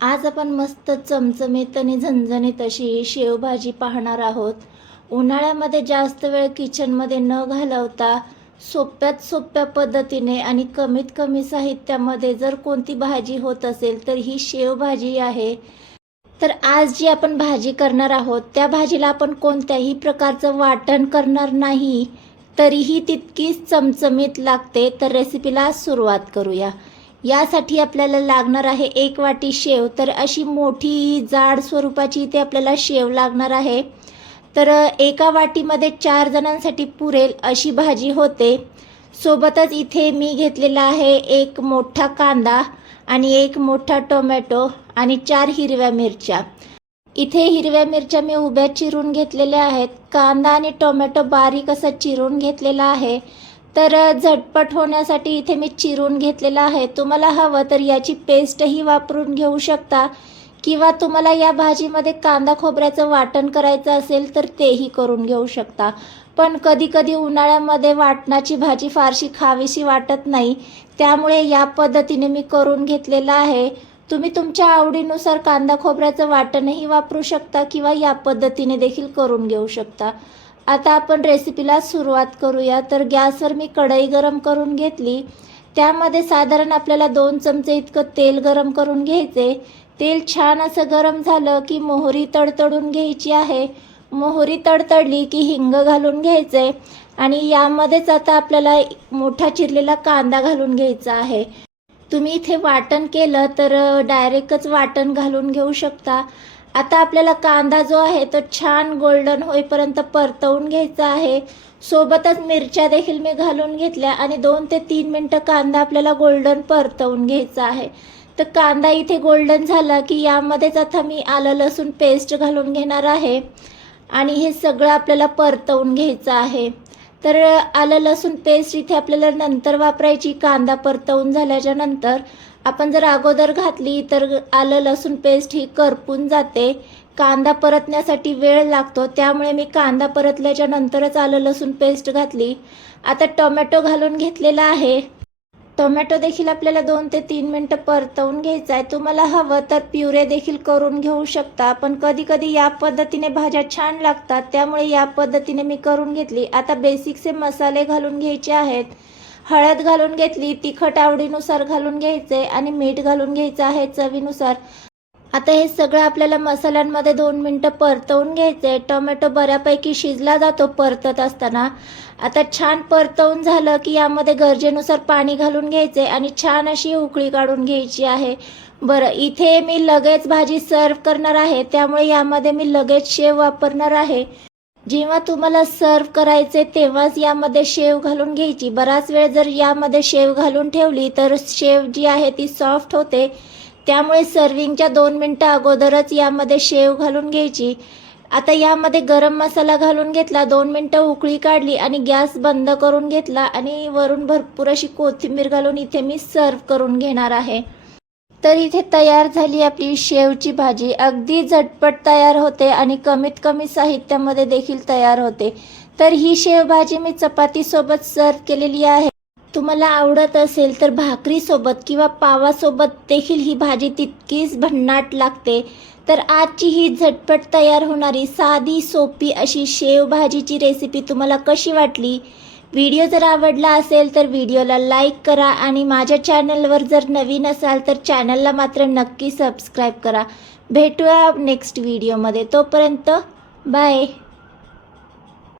आज आपण मस्त चमचमीत आणि झणझणीत अशी शेवभाजी पाहणार आहोत. उन्हाळ्यामध्ये जास्त वेळ किचनमध्ये न घालवता सोप्यात सोप्या पद्धतीने आणि कमीत कमी साहित्यामध्ये जर कोणती भाजी होत असेल तर ही शेवभाजी आहे. तर आज जी आपण भाजी करणार आहोत त्या भाजीला आपण कोणत्याही प्रकारचं वाटण करणार नाही. तरीही तितकीच चमचमीत लागते. तर रेसिपीला सुरुवात करूया. यासाठी आपल्याला लागणार आहे एक वाटी शेव. तर अशी मोठी जाड स्वरूपाची इथे आपल्याला शेव लागणार आहे. तर एका वाटीमध्ये चार जणांसाठी पुरेल अशी भाजी होते. सोबतच इथे मी घेतलेला आहे एक मोठा कांदा आणि एक मोठा टोमॅटो आणि चार हिरव्या मिरच्या. इथे हिरव्या मिरच्या मी उभ्या चिरून घेतलेल्या आहेत. कांदा आणि टोमॅटो बारीक असा चिरून घेतलेला आहे. तर झटपट होण्यासाठी इथे मी चिरून घेतलेला आहे. तुम्हाला हवं तर याची पेस्टही वापरून घेऊ शकता. किंवा तुम्हाला या भाजीमध्ये कांदा खोबऱ्याचं वाटण करायचं असेल तर तेही करून घेऊ शकता. पण कधी कधी उन्हाळ्यामध्ये वाटणाची भाजी फारशी खावीशी वाटत नाही. त्यामुळे या पद्धतीने मी करून घेतलेलं आहे. तुम्ही तुमच्या आवडीनुसार कांदा खोबऱ्याचं वाटणही वापरू शकता किंवा या पद्धतीने देखील करून घेऊ शकता. आता आपण रेसिपीला सुरुवात करूया. तर गॅसवर मी कढई गरम करून घेतली. त्यामध्ये साधारण आपल्याला दोन चमचे इतकं तेल गरम करून घ्यायचे. तेल छान असं गरम झालं की मोहरी तडतडून घ्यायची आहे. मोहरी तडतडली की हिंग घालून घ्यायचे. आणि यामध्येच आता आपल्याला मोठा चिरलेला कांदा घालून घ्यायचा आहे. तुम्ही इथे वाटण केलं तर डायरेक्टच वाटण घालून घेऊ शकता. आता आपल्याला कांदा जो आहे तो छान गोल्डन होईपर्यंत परतवून घ्यायचा आहे. सोबतच मिरच्या देखील मी घालून घेतल्या आणि दोन ते तीन मिनटं कांदा आपल्याला गोल्डन परतवून घ्यायचा आहे. तर कांदा इथे गोल्डन झाला की यामध्येच आता मी आलं लसूण पेस्ट घालून घेणार आहे. आणि हे सगळं आपल्याला परतवून घ्यायचं आहे. तर आलं लसूण पेस्ट इथे आपल्याला नंतर वापरायची. कांदा परतवून झाल्याच्यानंतर आपण जर अगोदर घातली तर आलं लसूण पेस्ट ही करपून जाते. कांदा परतण्यासाठी वेळ लागतो. त्यामुळे मी कांदा परतल्याच्या नंतरच आलं लसूण पेस्ट घातली. आता टोमॅटो घालून घेतलेला आहे. टोमॅटो देखील आपल्याला दोन ते तीन मिनटं परतवून घ्यायचं आहे. तुम्हाला हवं तर प्युरे देखील करून घेऊ शकता. पण कधी कधी या पद्धतीने भाज्या छान लागतात त्यामुळे या पद्धतीने मी करून घेतली. आता बेसिकचे मसाले घालून घ्यायचे आहेत. हळद घालून घेतली तिखट आवडीनुसार घालून घ्यायचे आणि मीठ घालून घ्यायचं आहे चवीनुसार. आता हे सगळं आपल्याला मसाल्यांमध्ये दोन मिनटं परतवून घ्यायचे टोमॅटो बऱ्यापैकी शिजला जातो परतत असताना. आता छान परतवून झालं की यामध्ये गरजेनुसार पाणी घालून घ्यायचे आणि छान अशी उकळी काढून घ्यायची आहे. बरं इथे मी लगेच भाजी सर्व करणार आहे. त्यामुळे यामध्ये मी लगेच शेव वापरणार आहे. जेव्हा तुम्हाला सर्व करायचे तेव्हाच यामध्ये शेव घालून घ्यायची. बराच वेळ जर यामध्ये शेव घालून ठेवली तर शेव जी आहे ती सॉफ्ट होते. त्यामुळे सर्विंगच्या दोन मिनटं अगोदरच यामध्ये शेव घालून घ्यायची. आता यामध्ये गरम मसाला घालून घेतला दोन मिनटं उकळी काढली आणि गॅस बंद करून घेतला आणि वरून भरपूर अशी कोथिंबीर घालून इथे मी सर्व करून घेणार आहे. तर इथे तयार झाली आपली शेवची भाजी. अगदी झटपट तयार होते आणि कमीत कमी साहित्यामध्ये देखील तयार होते. तर ही शेवभाजी मी चपातीसोबत सर्व केलेली आहे. तुम्हाला आवडत असेल तर भाकरीसोबत किंवा पावासोबत देखील ही भाजी तितकीच भन्नाट लागते. तर आजची ही झटपट तयार होणारी साधी सोपी अशी शेवभाजीची रेसिपी तुम्हाला कशी वाटली? व्हिडिओ जर आवडला असेल तर व्हिडिओला लाईक करा आणि माझ्या चॅनलवर जर नवीन असाल तर चॅनलला मात्र नक्की सबस्क्राईब करा. भेटूया नेक्स्ट व्हिडिओमध्ये तोपर्यंत बाय